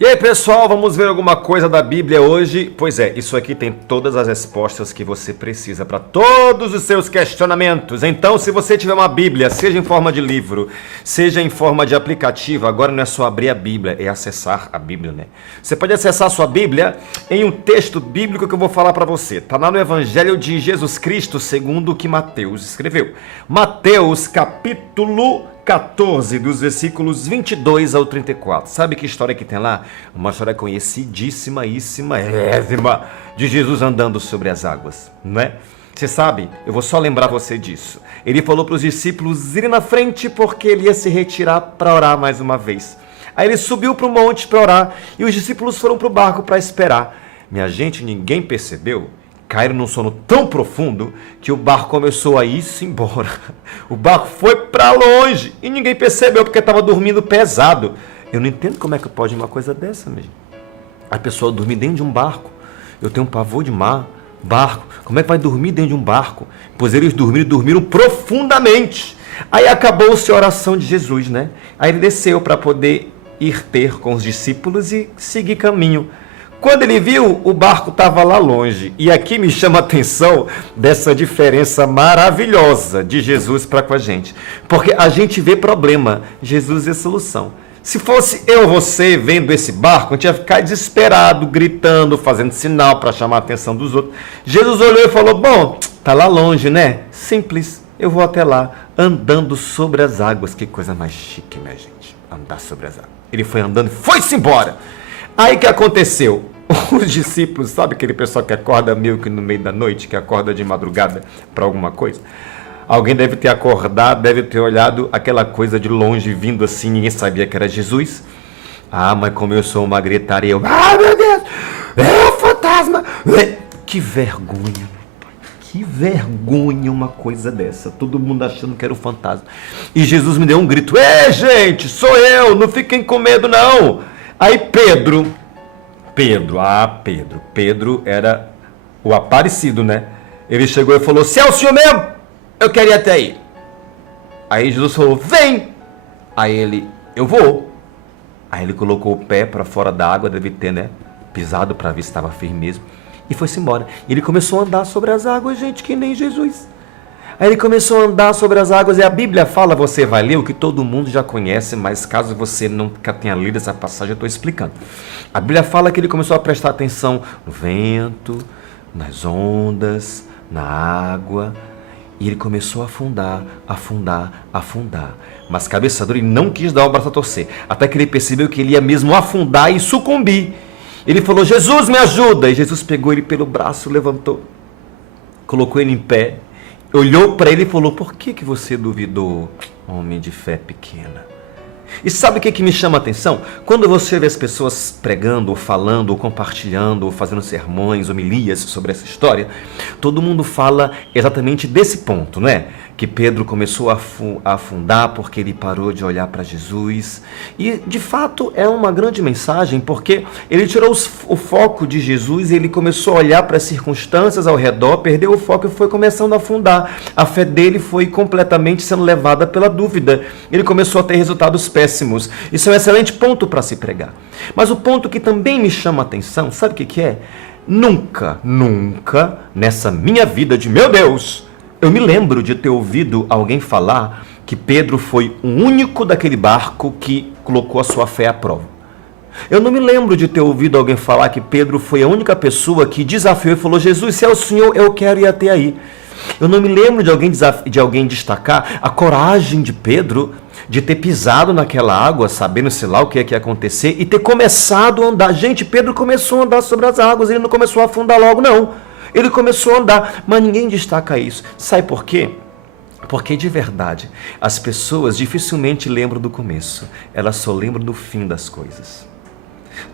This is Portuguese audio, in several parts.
E aí, pessoal, vamos ver alguma coisa da Bíblia hoje? Pois é, isso aqui tem todas as respostas que você precisa para todos os seus questionamentos. Então, se você tiver uma Bíblia, seja em forma de livro, seja em forma de aplicativo, agora não é só abrir a Bíblia, é acessar a Bíblia, né? Você pode acessar a sua Bíblia em um texto bíblico que eu vou falar para você. Está lá no Evangelho de Jesus Cristo, segundo o que Mateus escreveu. Mateus, capítulo 14, dos versículos 22 ao 34. Sabe que história que tem lá? Uma história conhecidíssima, de Jesus andando sobre as águas, não é? Você sabe, eu vou só lembrar você disso. Ele falou para os discípulos irem na frente porque ele ia se retirar para orar mais uma vez. Aí ele subiu para o monte para orar e os discípulos foram para o barco para esperar. Minha gente, ninguém percebeu. Caíram num sono tão profundo que o barco começou a ir-se embora. O barco foi para longe e ninguém percebeu porque estava dormindo pesado. Eu não entendo como é que pode uma coisa dessa, mesmo. A pessoa dormir dentro de um barco. Eu tenho um pavor de mar, barco. Como é que vai dormir dentro de um barco? Pois eles dormiram profundamente. Aí acabou-se a oração de Jesus, né? Aí ele desceu para poder ir ter com os discípulos e seguir caminho. Quando ele viu, o barco estava lá longe. E aqui me chama a atenção dessa diferença maravilhosa de Jesus para com a gente. Porque a gente vê problema, Jesus é solução. Se fosse eu ou você vendo esse barco, a gente ia ficar desesperado, gritando, fazendo sinal para chamar a atenção dos outros. Jesus olhou e falou, bom, tá lá longe, né? Simples, eu vou até lá, andando sobre as águas. Que coisa mais chique, minha gente, andar sobre as águas. Ele foi andando e foi-se embora. Aí o que aconteceu? Os discípulos, sabe aquele pessoal que acorda meio que no meio da noite, que acorda de madrugada para alguma coisa? Alguém deve ter acordado, deve ter olhado aquela coisa de longe vindo assim, ninguém sabia que era Jesus. Ah, mas começou uma gritaria, meu Deus, é um fantasma. Que vergonha, que vergonha uma coisa dessa, todo mundo achando que era um fantasma. E Jesus me deu um grito, ei gente, sou eu, não fiquem com medo não. Aí Pedro era o aparecido, né? Ele chegou e falou, se é o senhor mesmo, eu quero ir até aí. Aí Jesus falou, vem. Aí ele, eu vou. Aí ele colocou o pé para fora da água, deve ter, né? Pisado para ver se estava firme mesmo. E foi-se embora. E ele começou a andar sobre as águas, gente, que nem Jesus. Aí ele começou a andar sobre as águas e a Bíblia fala, você vai ler o que todo mundo já conhece, mas caso você nunca tenha lido essa passagem, eu estou explicando. A Bíblia fala que ele começou a prestar atenção no vento, nas ondas, na água, e ele começou a afundar. Mas cabeça dura, ele não quis dar o braço a torcer, até que ele percebeu que ele ia mesmo afundar e sucumbir. Ele falou, Jesus, me ajuda! E Jesus pegou ele pelo braço, levantou, colocou ele em pé, olhou para ele e falou, por que você duvidou, homem de fé pequena? E sabe o que me chama a atenção? Quando você vê as pessoas pregando, ou falando, ou compartilhando, ou fazendo sermões, homilias sobre essa história, todo mundo fala exatamente desse ponto, não é? Que Pedro começou a afundar porque ele parou de olhar para Jesus. E, de fato, é uma grande mensagem, porque ele tirou o foco de Jesus e ele começou a olhar para as circunstâncias ao redor, perdeu o foco e foi começando a afundar. A fé dele foi completamente sendo levada pela dúvida. Ele começou a ter resultados péssimos. Isso é um excelente ponto para se pregar. Mas o ponto que também me chama a atenção, sabe o que é? Nunca, nessa minha vida de meu Deus, eu me lembro de ter ouvido alguém falar que Pedro foi o único daquele barco que colocou a sua fé à prova. Eu não me lembro de ter ouvido alguém falar que Pedro foi a única pessoa que desafiou e falou, Jesus, se é o Senhor, eu quero ir até aí. Eu não me lembro de alguém destacar a coragem de Pedro de ter pisado naquela água, sabendo, sei lá, o que ia acontecer, e ter começado a andar. Gente, Pedro começou a andar sobre as águas, ele não começou a afundar logo, não. Ele começou a andar, mas ninguém destaca isso. Sabe por quê? Porque, de verdade, as pessoas dificilmente lembram do começo. Elas só lembram do fim das coisas.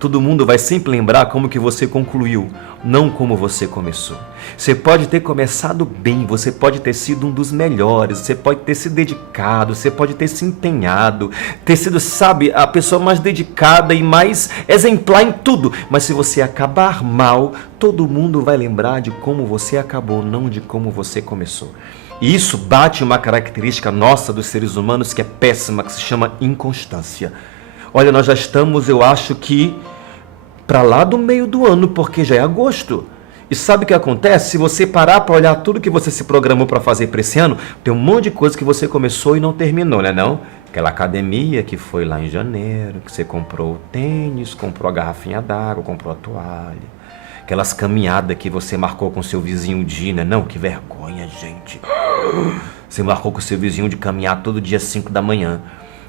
Todo mundo vai sempre lembrar como que você concluiu, não como você começou. Você pode ter começado bem, você pode ter sido um dos melhores, você pode ter se dedicado, você pode ter se empenhado, ter sido, sabe, a pessoa mais dedicada e mais exemplar em tudo. Mas se você acabar mal, todo mundo vai lembrar de como você acabou, não de como você começou. E isso bate uma característica nossa dos seres humanos que é péssima, que se chama inconstância. Olha, nós já estamos, eu acho que para lá do meio do ano, porque já é agosto. E sabe o que acontece? Se você parar para olhar tudo que você se programou para fazer para esse ano, tem um monte de coisa que você começou e não terminou, né não? Aquela academia que foi lá em janeiro, que você comprou o tênis, comprou a garrafinha d'água, comprou a toalha. Aquelas caminhadas que você marcou com seu vizinho de ir, né não? Que vergonha, gente. Você marcou com seu vizinho de caminhar todo dia às 5 da manhã.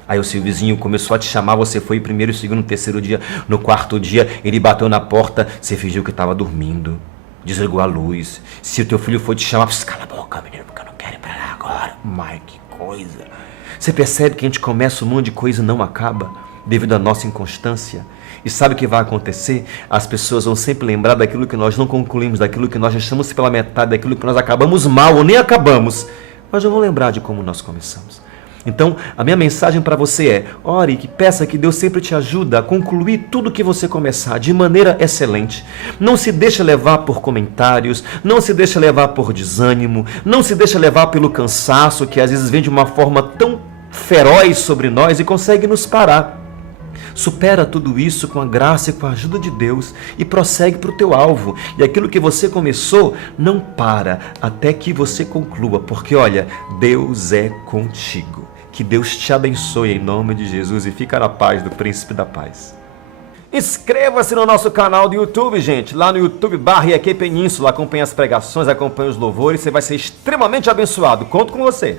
Aí o seu vizinho começou a te chamar, você foi primeiro, segundo, terceiro dia. No quarto dia, ele bateu na porta, você fingiu que estava dormindo. Desligou a luz. Se o teu filho for te chamar, cala a boca, menino, porque eu não quero ir pra lá agora. Mas que coisa. Você percebe que a gente começa um monte de coisa e não acaba, devido à nossa inconstância? E sabe o que vai acontecer? As pessoas vão sempre lembrar daquilo que nós não concluímos, daquilo que nós deixamos pela metade, daquilo que nós acabamos mal ou nem acabamos. Mas não vão lembrar de como nós começamos. Então, a minha mensagem para você é: ore, que peça que Deus sempre te ajude a concluir tudo que você começar de maneira excelente. Não se deixe levar por comentários, não se deixe levar por desânimo, não se deixe levar pelo cansaço que às vezes vem de uma forma tão feroz sobre nós e consegue nos parar. Supera tudo isso com a graça e com a ajuda de Deus e prossegue para o teu alvo. E aquilo que você começou, não para até que você conclua, porque olha, Deus é contigo. Que Deus te abençoe em nome de Jesus e fica na paz do Príncipe da Paz. Inscreva-se no nosso canal do YouTube, gente. Lá no YouTube /IAQ Península. Acompanhe as pregações, acompanhe os louvores. Você vai ser extremamente abençoado. Conto com você.